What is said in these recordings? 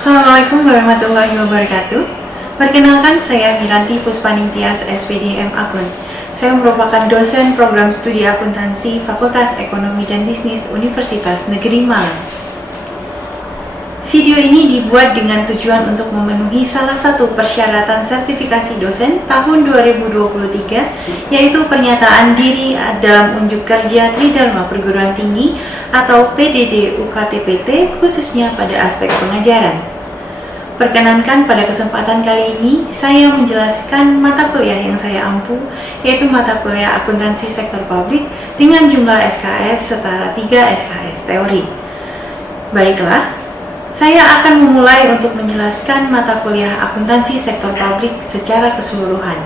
Assalamualaikum warahmatullahi wabarakatuh. Perkenalkan, saya Miranti Puspaningtyas, SPDM Akun. Saya merupakan dosen program studi akuntansi Fakultas Ekonomi dan Bisnis Universitas Negeri Malang. Video ini dibuat dengan tujuan untuk memenuhi salah satu persyaratan sertifikasi dosen tahun 2023, yaitu pernyataan diri dalam unjuk kerja Tridharma Perguruan Tinggi atau PDD UKT-PT, khususnya pada aspek pengajaran. Perkenankan, pada kesempatan kali ini saya menjelaskan mata kuliah yang saya ampu, yaitu mata kuliah akuntansi sektor publik dengan jumlah SKS setara 3 SKS teori. Baiklah, saya akan memulai untuk menjelaskan mata kuliah akuntansi sektor publik secara keseluruhan.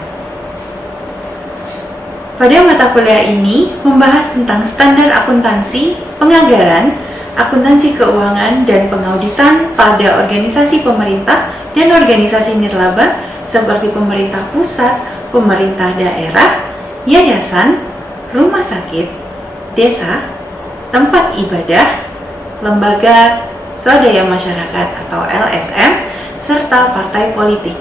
Pada mata kuliah ini membahas tentang standar akuntansi, penganggaran, akuntansi keuangan, dan pengauditan pada organisasi pemerintah dan organisasi nirlaba seperti pemerintah pusat, pemerintah daerah, yayasan, rumah sakit, desa, tempat ibadah, lembaga swadaya masyarakat atau LSM, serta partai politik.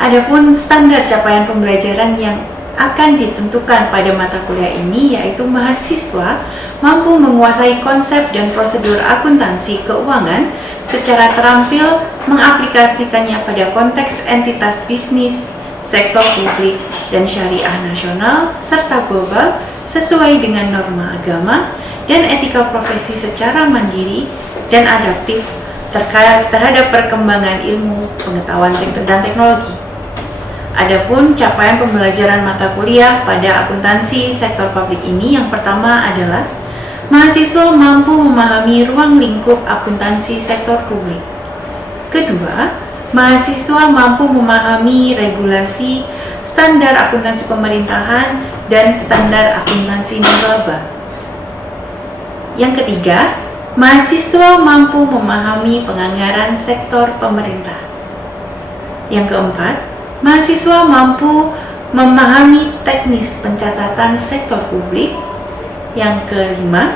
Adapun standar capaian pembelajaran yang akan ditentukan pada mata kuliah ini, yaitu mahasiswa mampu menguasai konsep dan prosedur akuntansi keuangan secara terampil, mengaplikasikannya pada konteks entitas bisnis, sektor publik, dan syariah nasional serta global sesuai dengan norma agama dan etika profesi secara mandiri dan adaptif terkait terhadap perkembangan ilmu, pengetahuan, dan teknologi. Adapun capaian pembelajaran mata kuliah pada akuntansi sektor publik ini, yang pertama adalah mahasiswa mampu memahami ruang lingkup akuntansi sektor publik. Kedua, mahasiswa mampu memahami regulasi, standar akuntansi pemerintahan, dan standar akuntansi nirlaba. Yang ketiga, mahasiswa mampu memahami penganggaran sektor pemerintah. Yang keempat, mahasiswa mampu memahami teknis pencatatan sektor publik. Yang kelima,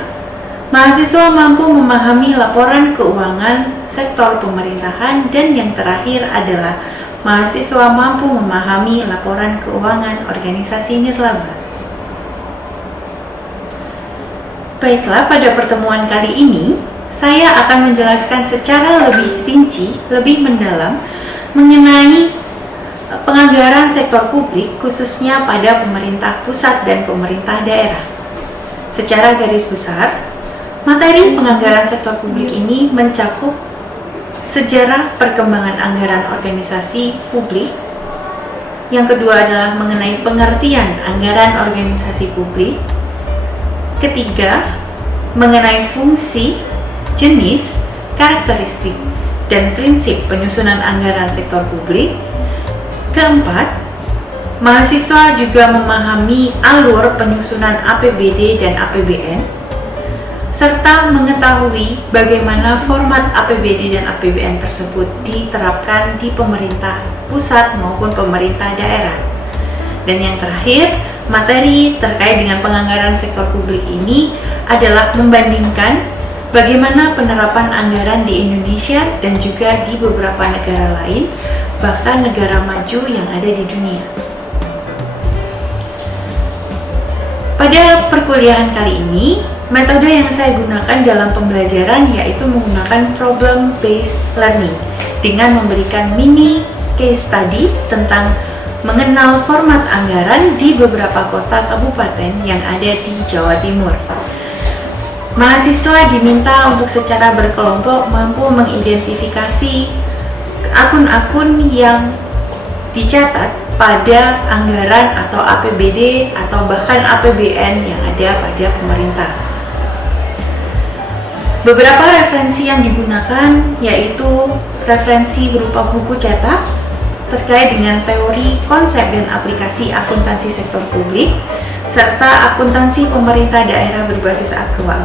mahasiswa mampu memahami laporan keuangan sektor pemerintahan. Dan yang terakhir adalah mahasiswa mampu memahami laporan keuangan organisasi nirlaba. Baiklah, pada pertemuan kali ini saya akan menjelaskan secara lebih rinci, lebih mendalam mengenai penganggaran sektor publik, khususnya pada pemerintah pusat dan pemerintah daerah. Secara garis besar, materi penganggaran sektor publik ini mencakup sejarah perkembangan anggaran organisasi publik. Yang kedua adalah mengenai pengertian anggaran organisasi publik. Ketiga, mengenai fungsi, jenis, karakteristik, dan prinsip penyusunan anggaran sektor publik. Keempat, mahasiswa juga memahami alur penyusunan APBD dan APBN, serta mengetahui bagaimana format APBD dan APBN tersebut diterapkan di pemerintah pusat maupun pemerintah daerah. Dan yang terakhir, materi terkait dengan penganggaran sektor publik ini adalah membandingkan bagaimana penerapan anggaran di Indonesia dan juga di beberapa negara lain, bahkan negara maju yang ada di dunia. Pada perkuliahan kali ini, metode yang saya gunakan dalam pembelajaran yaitu menggunakan problem-based learning dengan memberikan mini case study tentang mengenal format anggaran di beberapa kota kabupaten yang ada di Jawa Timur. Mahasiswa diminta untuk secara berkelompok mampu mengidentifikasi akun-akun yang dicatat pada anggaran atau APBD atau bahkan APBN yang ada pada pemerintah. Beberapa referensi yang digunakan yaitu referensi berupa buku cetak terkait dengan teori, konsep, dan aplikasi akuntansi sektor publik, serta akuntansi pemerintah daerah berbasis aktual.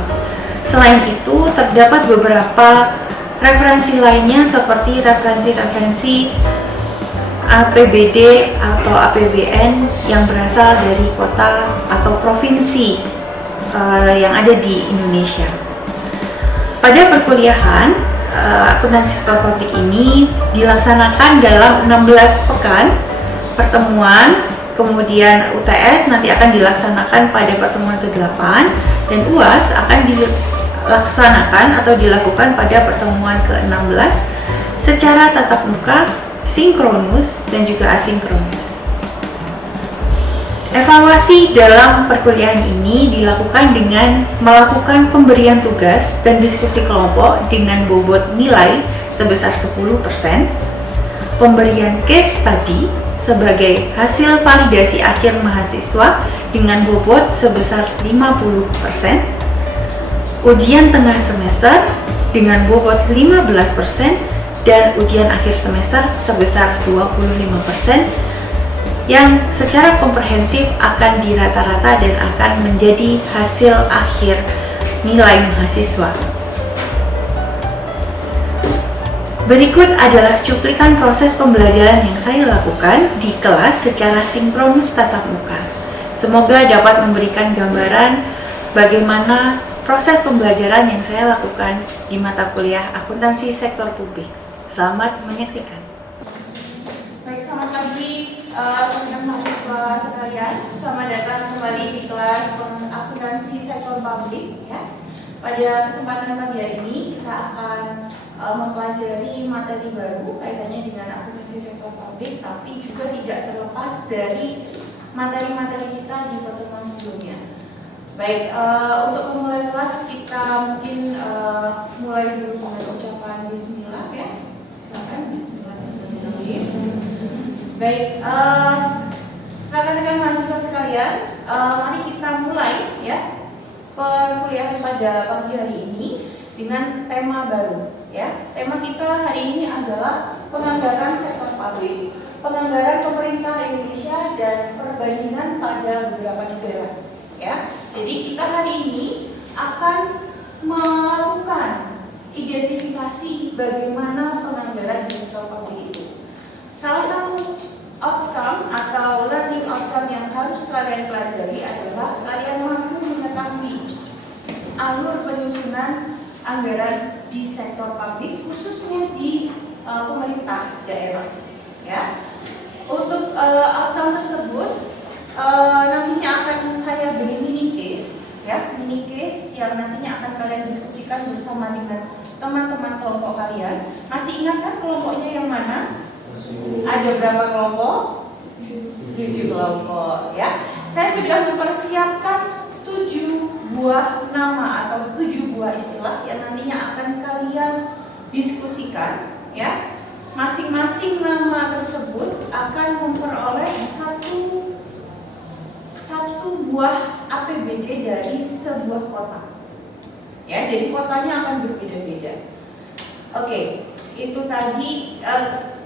Selain itu, terdapat beberapa referensi lainnya seperti referensi-referensi APBD atau APBN yang berasal dari kota atau provinsi yang ada di Indonesia. Pada perkuliahan, akuntansi sektor publik ini dilaksanakan dalam 16 pekan pertemuan, kemudian UTS nanti akan dilaksanakan pada pertemuan ke-8 dan UAS akan dilaksanakan atau dilakukan pada pertemuan ke-16 secara tatap muka, sinkronus dan juga asinkronus. Evaluasi dalam perkuliahan ini dilakukan dengan melakukan pemberian tugas dan diskusi kelompok dengan bobot nilai sebesar 10%, pemberian case study sebagai hasil validasi akhir mahasiswa dengan bobot sebesar 50%, ujian tengah semester dengan bobot 15% dan ujian akhir semester sebesar 25%, yang secara komprehensif akan dirata-rata dan akan menjadi hasil akhir nilai mahasiswa. Berikut adalah cuplikan proses pembelajaran yang saya lakukan di kelas secara sinkronus tatap muka. Semoga dapat memberikan gambaran bagaimana proses pembelajaran yang saya lakukan di mata kuliah akuntansi sektor publik. Selamat menyaksikan. Baik, selamat pagi teman-teman mahasiswa sekalian. Selamat datang kembali di kelas akuntansi sektor publik. Ya. Pada kesempatan pagi hari ini kita akan mempelajari materi baru kaitannya dengan akuntansi sektor publik, tapi juga tidak terlepas dari materi-materi kita di pertemuan sebelumnya. Baik, untuk memulai kelas kita mungkin mulai dulu dengan ucapan Bismillah ya. Silakan Bismillahirrahmanirrahim. Baik, rekan-rekan mahasiswa sekalian, mari kita mulai ya perkuliahan pada pagi hari ini dengan tema baru ya. Tema kita hari ini adalah penganggaran sektor publik, penganggaran pemerintah Indonesia dan perbandingan pada beberapa negara ya. Jadi kita hari ini akan melakukan identifikasi bagaimana penganggaran di sektor publik itu. Salah satu outcome atau learning outcome yang harus kalian pelajari adalah kalian mampu mengetahui alur penyusunan anggaran di sektor publik, khususnya di pemerintah daerah. Ya, untuk outcome tersebut nantinya akan saya beri mini case, ya, mini case yang nantinya akan kalian diskusikan bersama dengan teman-teman kelompok kalian. Masih ingat kan kelompoknya yang mana? Ada berapa kelompok? 7 kelompok ya. Saya sudah mempersiapkan 7 buah nama atau 7 buah istilah yang nantinya akan kalian diskusikan ya. Masing-masing nama tersebut akan memperoleh satu buah APBD dari sebuah kota. Ya, jadi kotanya akan berbeda-beda. Oke, itu tadi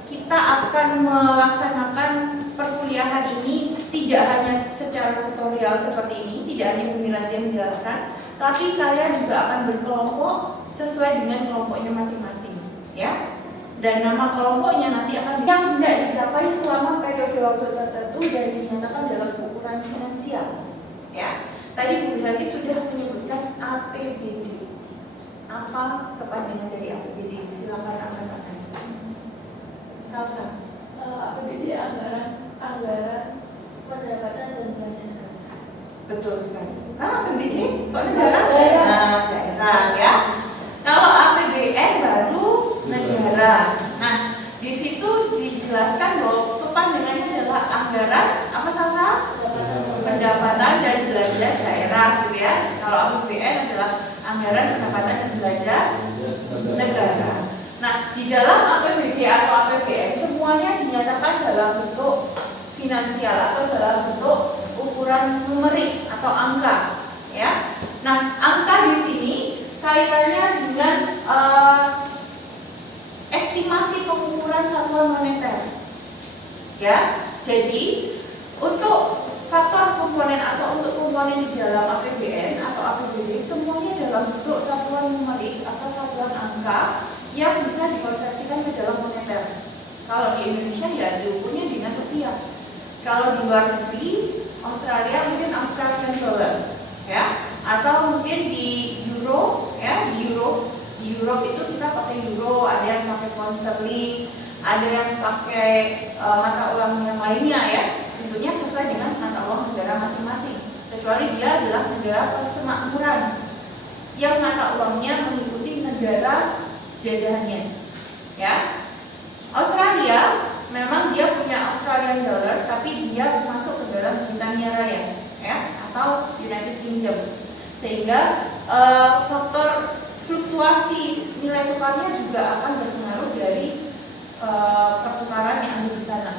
kita akan melaksanakan perkuliahan ini tidak hanya secara tutorial seperti ini, tidak hanya pemilihan yang menjelaskan, tapi kalian juga akan berkelompok sesuai dengan kelompoknya masing-masing, ya. Dan nama kelompoknya nanti akan yang tidak dicapai selama periode waktu tertentu dan dinyatakan dalam ukuran finansial, ya. Tadi Bu Berarti sudah menyebutkan APBD. Apa kepanjangan dari APBD? Silakan angkat. Salsa. APBD anggaran pendapatan dan belanja negara. Betul sekali. APBD kok negara? Daerah ya. Kalau APBN baru negara. Nah, di situ dijelaskan bahwa kepanjangannya adalah anggaran apa Salsa? Pendapatan dan belanja daerah gitu ya. Kalau APBN adalah anggaran pendapatan dan belanja negara. Nah, di dalam APBD atau APBN semuanya dinyatakan dalam bentuk finansial atau dalam bentuk ukuran numerik atau angka, ya. Nah, angka di sini kaitannya dengan estimasi pengukuran satuan moneter, ya. Jadi untuk faktor komponen atau untuk komponen di dalam APBN atau APBD semuanya dalam bentuk satuan numerik atau satuan angka yang bisa dikonversikan ke dalam moneter. Kalau di Indonesia ya diukurnya dengan rupiah. Kalau di luar negeri, Australia mungkin Australian dollar, ya, atau mungkin di euro, ya, di Di Europe itu kita pakai euro, ada yang pakai pound sterling, ada yang pakai mata uang yang lainnya ya. Tentunya sesuai dengan mata uang negara masing-masing. Kecuali dia adalah negara persemakmuran yang mata uangnya mengikuti negara jajahannya. Ya, Australia memang dia punya Australian dollar, tapi dia masuk ke dalam Britania Raya, ya, atau United Kingdom, sehingga faktor fluktuasi nilai tukarnya juga akan berpengaruh dari pertukaran yang ada di sana.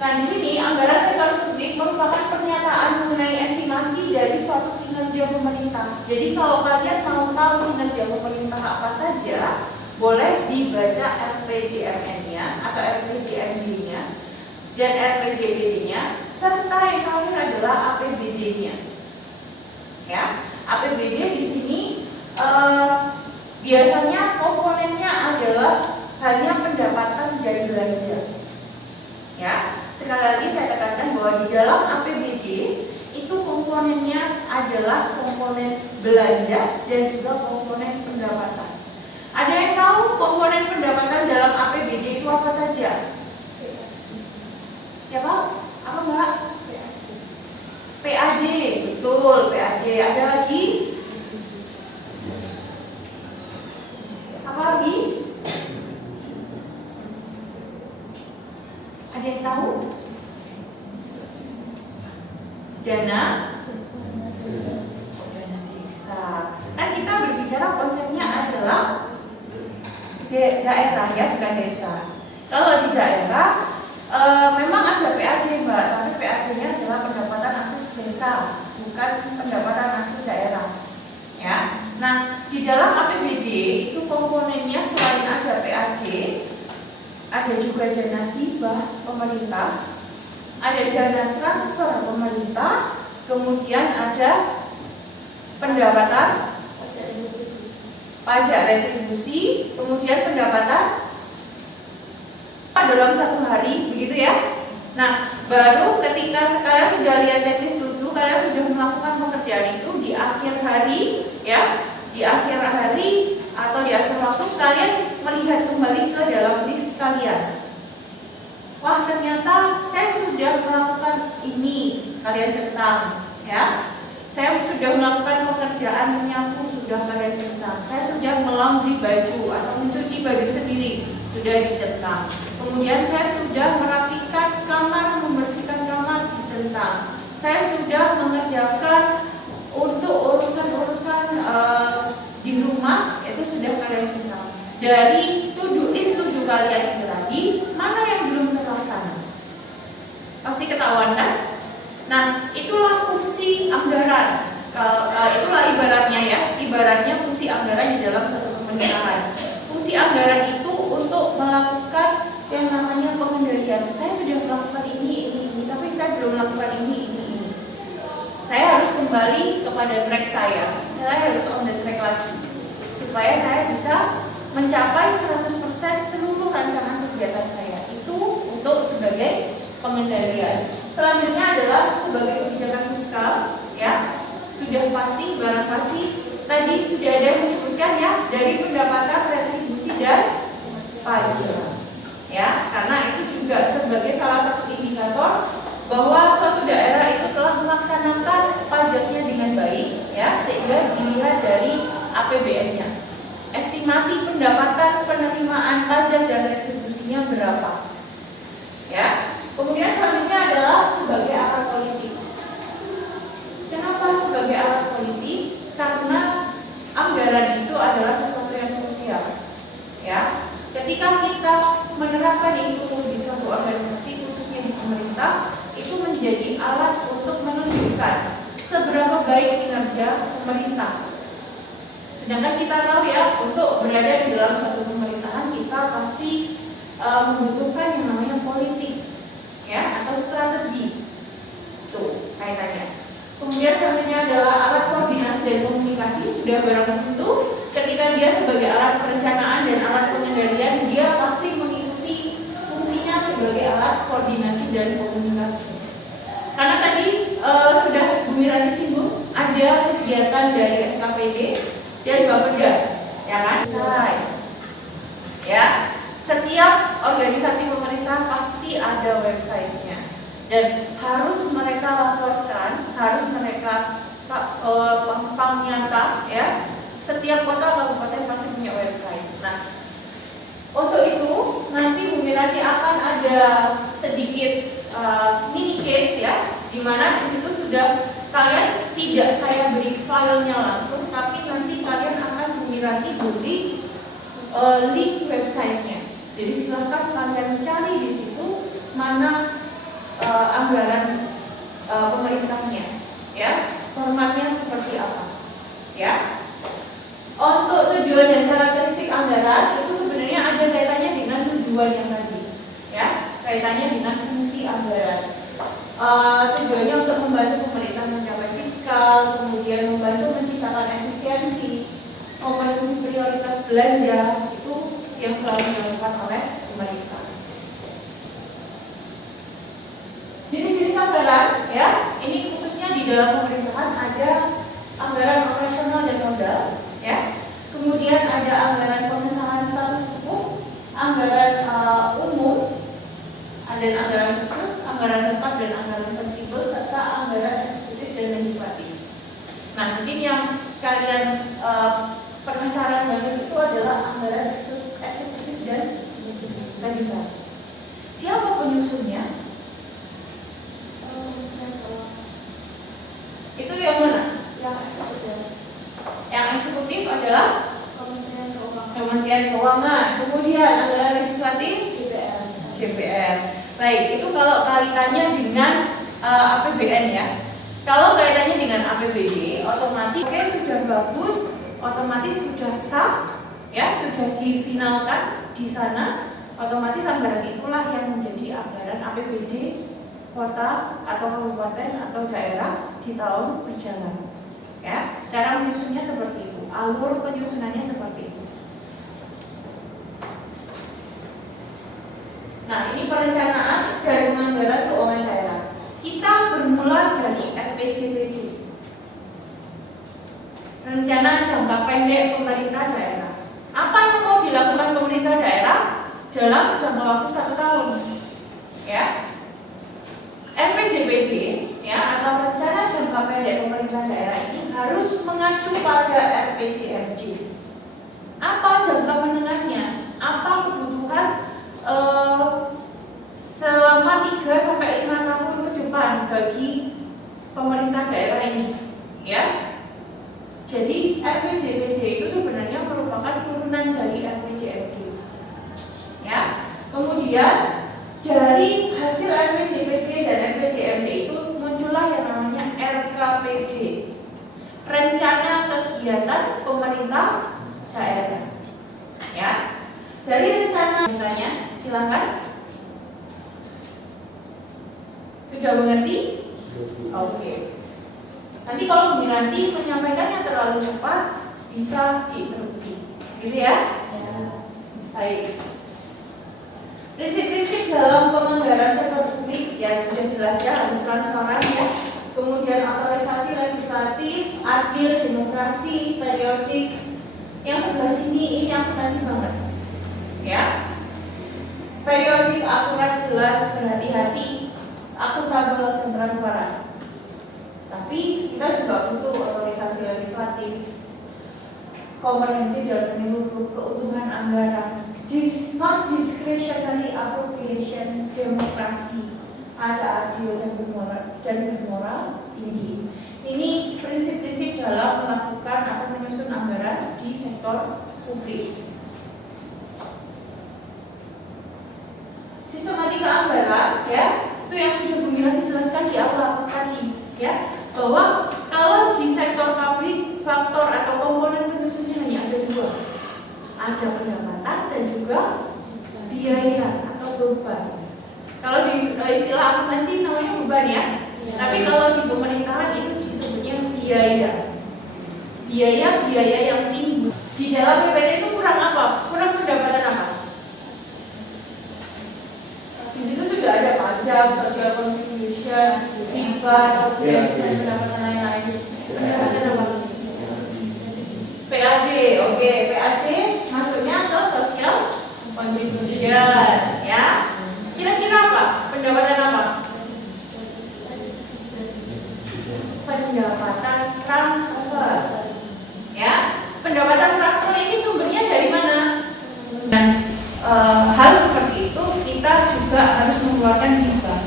Nah, di sini anggaran sektor publik merupakan pernyataan mengenai estimasi dari suatu kinerja pemerintah. Jadi kalau kalian mau tahu kinerja pemerintah apa saja, boleh dibaca RPJMN-nya atau RPJMD-nya dan RPJMD-nya, serta yang terakhir adalah APBD-nya. Ya, APBD di sini biasanya komponennya adalah hanya pendapatan dari belanja. Ya, sekali lagi saya tekankan bahwa di dalam APBD itu komponennya adalah komponen belanja dan juga komponen pendapatan. Ada yang tahu komponen pendapatan dalam APBD itu apa saja? Ya Pak? Apa Mbak? PAD, betul PAD. Ada lagi? Apa lagi? Ada yang tahu? Dana desa. Kan kita berbicara konsepnya adalah daerah ya, bukan desa. Kalau di daerah memang ada PAD Mbak, tapi PAD-nya adalah pendapatan asli desa, bukan pendapatan asli daerah. Ya. Nah, di dalam APBD itu komponennya selain ada PAD, ada juga dana hibah pemerintah, ada dana transfer pemerintah, kemudian ada pendapatan pajak retribusi, kemudian pendapatan dalam satu hari, begitu ya. Nah, baru ketika kalian sudah lihat checklist dulu, kalian sudah melakukan pekerjaan itu di akhir hari, ya, di akhir hari atau di akhir waktu kalian melihat kembali ke dalam list kalian. Wah, ternyata saya sudah melakukan ini, kalian centang, ya. Saya sudah melakukan pekerjaan menyapu, sudah kalian centang. Saya sudah melaundry baju atau mencuci baju sendiri, sudah dicentang. Kemudian saya sudah merapikan kamar, membersihkan kamar, dicentang. Saya sudah mengerjakan untuk urusan-urusan di rumah, itu sudah kalian centang. Dari to-do list 7 kalian itu tadi, mana yang belum terlaksana? Pasti ketahuan kan? Nah, itulah fungsi anggaran. Itulah ibaratnya ya, ibaratnya fungsi anggaran di dalam satu pemerintahan. Fungsi anggaran itu untuk melakukan yang namanya pengendalian. Saya sudah melakukan ini, tapi saya belum melakukan ini. Saya harus kembali kepada track saya harus on the track lagi, supaya saya bisa mencapai 100% seluruh rancangan kegiatan saya. Itu untuk sebagai pengendalian. Selanjutnya adalah sebagai kebijakan fiskal, ya. Sudah pasti, barang pasti tadi sudah ada yang menyebutkan ya, dari pendapatan, retribusi dan pajak. Ya, karena itu juga sebagai salah satu indikator bahwa suatu daerah itu telah melaksanakan pajaknya dengan baik, ya, sehingga dilihat dari APBN-nya. Estimasi pendapatan, penerimaan pajak dan retribusinya berapa? Ya. Kemudian selanjutnya adalah sebagai alat politik. Kenapa sebagai alat politik? Karena anggaran itu adalah sesuatu yang krusial. Ya, ketika kita menerapkan itu di suatu organisasi, khususnya di pemerintah, itu menjadi alat untuk menunjukkan seberapa baik kinerja pemerintah. Sedangkan kita tahu ya, untuk berada di dalam suatu pemerintahan kita pasti membutuhkan yang namanya politik, ya, atau strategi. Tuh kaitannya. Kemudian selanjutnya adalah alat koordinasi dan komunikasi. Sudah barang tentu ketika dia sebagai alat perencanaan dan alat pengendalian, dia pasti mengikuti fungsinya sebagai alat koordinasi dan komunikasi. Karena tadi sudah Bu Mira disinggung, ada kegiatan dari SKPD dan Bapeda ya kan? Ya, setiap organisasi pemerintah pasti ada websitenya dan harus mereka laporkan, harus mereka nyata ya. Setiap kota kabupaten pasti punya website. Nah, untuk itu nanti Bu Miranti akan ada sedikit mini case ya, di mana di situ sudah kalian tidak saya beri filenya langsung, tapi nanti kalian akan Bu Miranti beri link websitenya. Jadi silahkan kalian cari di situ mana anggaran pemerintahnya, ya, formatnya seperti apa, ya. Untuk tujuan dan karakteristik anggaran itu sebenarnya ada kaitannya dengan tujuan yang tadi, ya, kaitannya dengan fungsi anggaran. Tujuannya untuk membantu pemerintah mencapai fiskal, kemudian membantu menciptakan efisiensi, memenuhi prioritas belanja, itu yang selalu dilakukan oleh pemerintah. Jenis-jenis anggaran, ya, ini khususnya di dalam pemerintahan ada anggaran operasional dan modal, ya. Kemudian ada anggaran pengesahan status hukum, anggaran umum, ada anggaran khusus, anggaran tetap dan anggaran fleksibel, serta anggaran eksekutif dan legislatif. Nah, mungkin yang kalian penasaran banget itu adalah anggaran eksekutif dan legislatif. Siapa penyusunnya? Itu yang mana? Yang eksekutif. Yang eksekutif adalah Kementerian Keuangan. Kementerian Keuangan. Kemudian anggaran legislatif DPR. Baik, itu kalau kaitannya dengan APBN ya. Kalau kaitannya dengan APBD, otomatis sudah bagus, otomatis sudah sah, ya, sudah difinalkan di sana. Otomatis anggaran itulah yang menjadi anggaran APBD kota atau kabupaten atau daerah di tahun berjalan. Ya, cara menyusunnya seperti itu, alur penyusunannya seperti itu. Nah, ini perencanaan dan penganggaran keuangan daerah. Kita bermula dari RPJPD, rencana jangka pendek pemerintah daerah. Apa yang mau dilakukan pemerintah daerah dalam jangka waktu 1 tahun? Ya, RPJPD ya, atau rencana jangka pendek pemerintah daerah ini harus mengacu pada RPJMD. Apa jangka menengahnya? Apa kebutuhan selama 3-5 tahun ke depan bagi pemerintah daerah ini, ya? Jadi RPJPD itu sebenarnya merupakan turunan dari RPJMD, ya. Kemudian dari hasil RPJPD dan RPJMD itu muncullah yang namanya RKPD, Rencana Kegiatan Pemerintah Daerah. Ya, dari rencana misalnya, silakan. Sudah mengerti? Oke. Nanti kalau nanti menyampaikannya terlalu cepat bisa diinterupsi, gitu ya? Baik. Prinsip-prinsip dalam penganggaran sektor publik ya sudah jelas ya, harus transparan ya. Kemudian otorisasi legislatif, adil, demokrasi, periodik. Yang sebelah sini ini akuntansi banget, ya. Periodik, akurat, jelas, berhati-hati, akuntabel dan transparan. Tapi kita juga butuh otorisasi legislatif, komprehensif dalam menyeluruh keuntungan anggaran, not discretionary appropriation, demokrasi, ada adil dan bermoral tinggi. Ini prinsip-prinsip dalam melakukan atau menyusun anggaran di sektor publik. Sistematika anggaran, ya, itu yang sudah Bu Mira dijelaskan di awal tadi, ya, bahwa kalau di sektor publik faktor atau komponen penyusunnya hanya ada 2, ada pendapatan dan juga biaya atau beban. Kalau di istilah akuntansi namanya beban ya, tapi kalau di pemerintahan itu disebutnya biaya. Biaya yang tinggi. Di dalam PPT itu kurang apa? Kurang pendapatan apa? Di situ sudah ada pajak, social contribution, riba, obligasi, dan pendapatan lain-lain. Pendapatan apa? PAD Oke, PAC masuknya ke social contribution, ya. Kira-kira apa? Pendapatan apa? Pendapatan transfer, ya. Pendapatan transfer ini sumbernya dari mana? Dan hal seperti itu kita juga harus mengeluarkan hibah.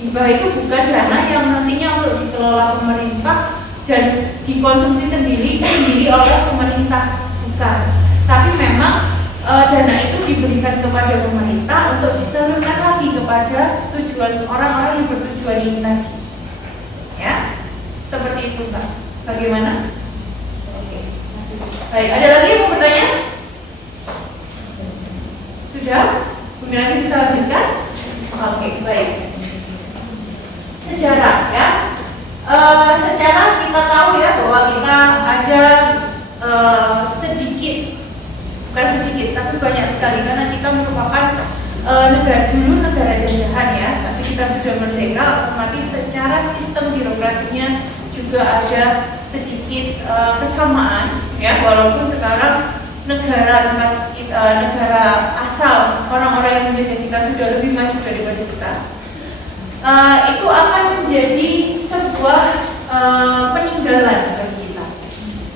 Hibah itu bukan dana yang nantinya untuk dikelola pemerintah dan dikonsumsi sendiri oleh pemerintah, bukan. Tapi memang dana itu diberikan kepada pemerintah untuk disalurkan lagi kepada tujuan orang-orang yang bertujuan ini tadi. Ya, seperti itu, Pak. Bagaimana? Oke. Baik, ada lagi yang mau bertanya? Sudah? Bunda nanti bisa lanjutkan? Oke, baik. Sejarah, ya. Sejarah kita tahu ya bahwa kita ada bukan sedikit, tapi banyak sekali karena kita merupakan negara jajahan ya, tapi kita sudah merdeka, otomatis secara sistem birokrasinya juga ada sedikit kesamaan ya, walaupun sekarang negara asal orang-orang yang menjajah kita sudah lebih maju daripada kita. Itu akan menjadi sebuah peninggalan bagi kita.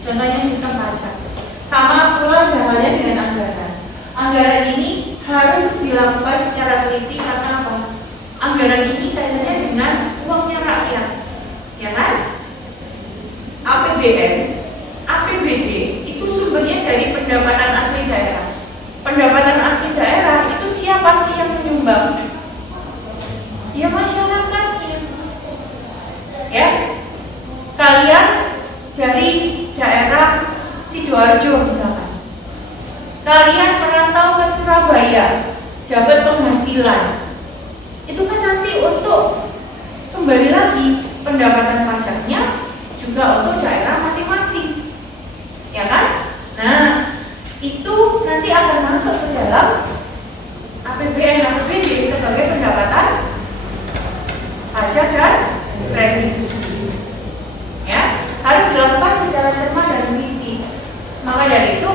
Contohnya sistem pajak. Sama pula halnya dengan anggaran. Anggaran ini harus dilakukan secara teliti karena apa? Anggaran ini kaitannya dengan uangnya rakyat, ya kan? APBN, APBD itu sumbernya dari pendapatan asli daerah. Pendapatan asli daerah itu siapa sih yang menyumbang? Ya masyarakatnya. Ya, kalian dari daerah Sidoarjo misalkan, kalian merantau ke Surabaya, dapat penghasilan, itu kan nanti untuk kembali lagi pendapatan pajaknya juga untuk daerah masing-masing, ya kan? Nah, itu nanti akan masuk ke dalam APBN, APBD sebagai pendapatan pajak dan retribusi. Ya, harus dilakukan secara cermat dan teliti. Maka dari itu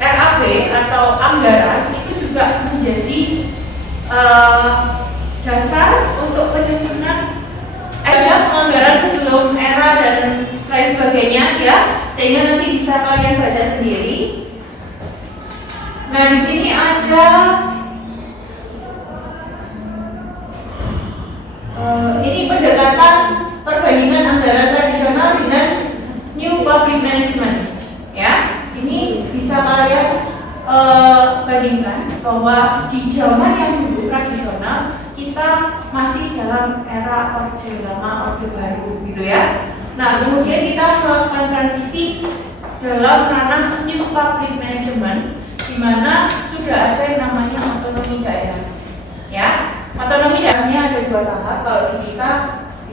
RAP atau anggaran itu juga menjadi dasar untuk penyusunan anggaran sebelum era dan lain sebagainya ya, sehingga nanti bisa kalian baca sendiri. Nah, di sini ada ini pendekatan perbandingan anggaran tradisional dengan New Public Management, ya. Ini bisa kalian bandingkan bahwa di zaman yang dulu tradisional kita masih dalam era Orde Lama, Orde Baru, gitu ya. Nah, kemudian kita melakukan transisi dalam ranah New Public Management, di mana sudah ada yang namanya otonomi daerah, ya. Otonomi daerahnya ada 2 tahap. Kalau di kita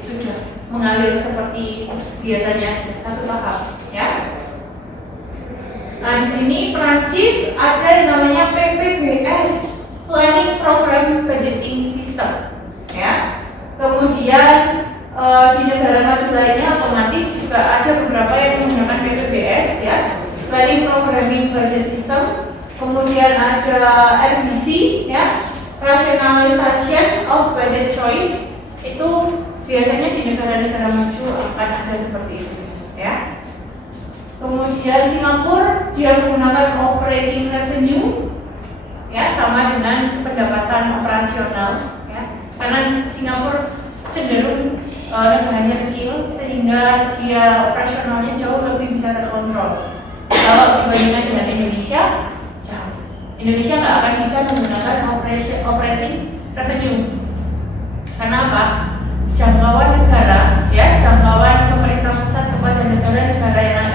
sudah mengalir seperti biasanya satu tahap, ya. Nah, di sini Prancis ada yang namanya PPBS, Planning Program Budgeting System, ya. Kemudian di negara maju lainnya otomatis juga ada beberapa yang menggunakan PPBS, ya, Planning Programming Budget System. Kemudian ada RBC, ya, Rationalization of Budget Choice. Itu biasanya di negara-negara maju akan ada seperti itu, ya. Kemudian Singapura dia menggunakan operating revenue, ya, sama dengan pendapatan operasional, ya. Karena Singapura cenderung negaranya kecil sehingga dia operasionalnya jauh lebih bisa terkontrol. Kalau dibandingkan dengan Indonesia, jauh. Indonesia nggak akan bisa menggunakan operating revenue. Karena apa? Jangkauan negara, ya, jangkauan pemerintah pusat kepada negara-negara yang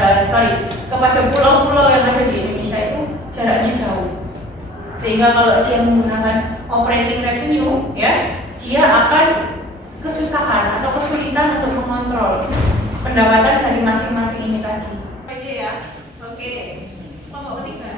kepada pulau-pulau yang ada di Indonesia itu jaraknya jauh. Sehingga kalau dia menggunakan operating revenue, ya, dia akan kesusahan atau kesulitan untuk mengontrol pendapatan dari masing-masing ini tadi. Oke ya, oke. Kelompok ketiga.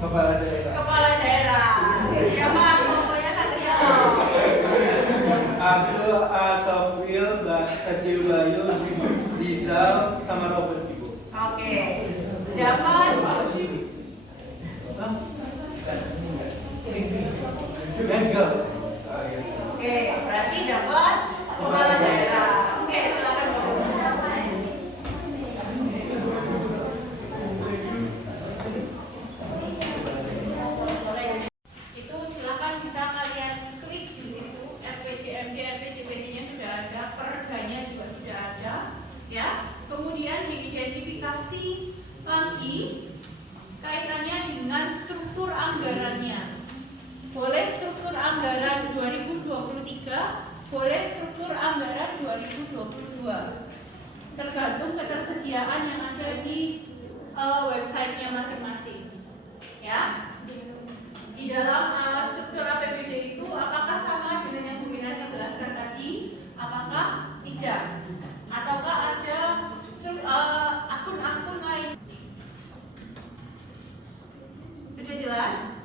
Kepala daerah. Kepala daerah. Siapa pokoknya Satrio? Aku Sofil, Satrio Bayu, Rizal, sama Robert Ibu. Oke. Dapat Gagal. Oke, berarti dapat kepala daerah. Oke, silakan Bu. Itu silakan bisa kalian klik di situ. RPJMD, RPJMD-nya sudah ada, perdanya juga sudah ada, ya. Kemudian diidentifikasi lagi kaitannya dengan struktur anggarannya. Boleh struktur anggaran 2023, boleh struktur anggaran 2022. Tergantung ketersediaan yang ada di websitenya masing-masing. Ya. Di dalam struktur APBD itu apakah sama dengan yang Bu Minati jelaskan tadi? Apakah tidak? Ataukah ada akun-akun lain? Sudah jelas?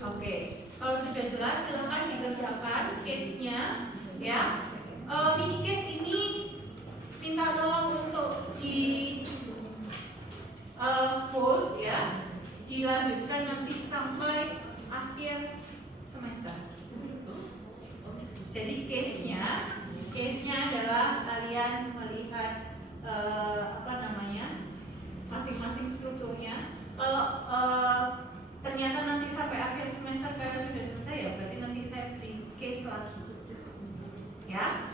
Oke, kalau sudah jelas silahkan dikerjakan case-nya, ya. Mini case ini minta tolong untuk di hold, ya, dilanjutkan nanti sampai akhir semester. Jadi case-nya adalah kalian melihat masing-masing strukturnya. Kalau ternyata nanti sampai akhir semester kalian sudah selesai, ya berarti nanti saya beri case lagi, ya.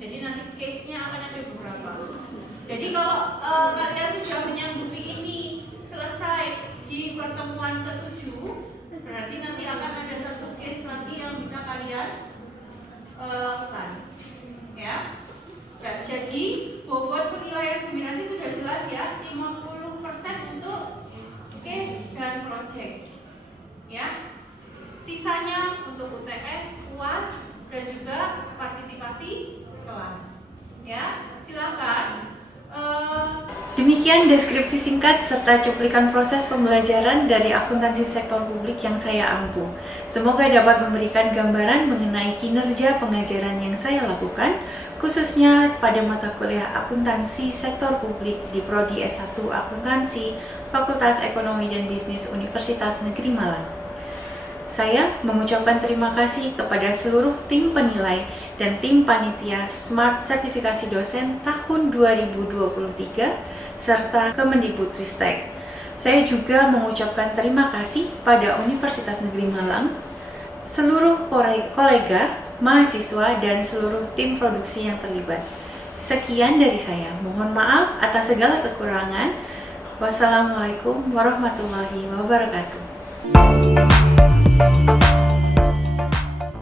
Jadi nanti case-nya akan ada beberapa. Jadi kalau kalian sudah menyanggupi ini selesai di pertemuan ke-7, berarti nanti akan ada satu case lagi yang bisa kalian lakukan, ya. Jadi bobot penilaian Bu Minati sudah jelas, ya, 50% untuk case dan project, ya. Sisanya untuk UTS, UAS, dan juga partisipasi kelas, ya. Silakan. Demikian deskripsi singkat serta cuplikan proses pembelajaran dari akuntansi sektor publik yang saya ampu. Semoga dapat memberikan gambaran mengenai kinerja pengajaran yang saya lakukan, khususnya pada mata kuliah akuntansi sektor publik di Prodi S1 Akuntansi Fakultas Ekonomi dan Bisnis Universitas Negeri Malang. Saya mengucapkan terima kasih kepada seluruh tim penilai dan tim panitia Smart Sertifikasi Dosen tahun 2023 serta Kemendikbudristek. Saya juga mengucapkan terima kasih pada Universitas Negeri Malang, seluruh kolega, mahasiswa, dan seluruh tim produksi yang terlibat. Sekian dari saya. Mohon maaf atas segala kekurangan. Wassalamualaikum warahmatullahi wabarakatuh.